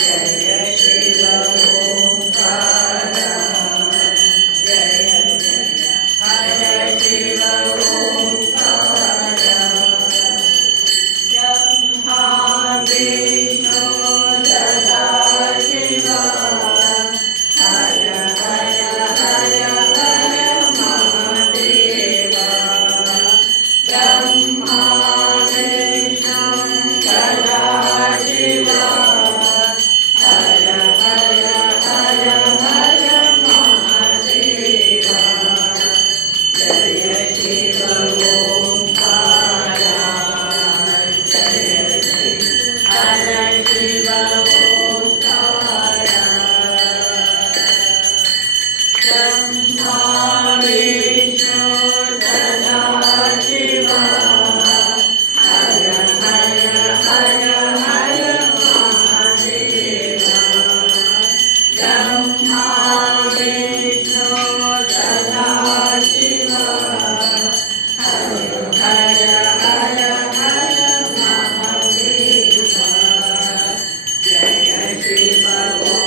जय शिव ओंकार जय जय हर शिव ओंकार ब्रह्मा विष्णु सदा शिव हर हर हर हर महादेव ब्रह्मा विष्णु सदा शिव हर हर हर हर महादेव जय शिव ओंकार जय जय हर शिव ओंकार ब्रह्मा विष्णु सदा शिव हर हर हर हर महादेव ब्रह्मा विष्णु सदा शिव हर हर हर हर महादेव जय शिव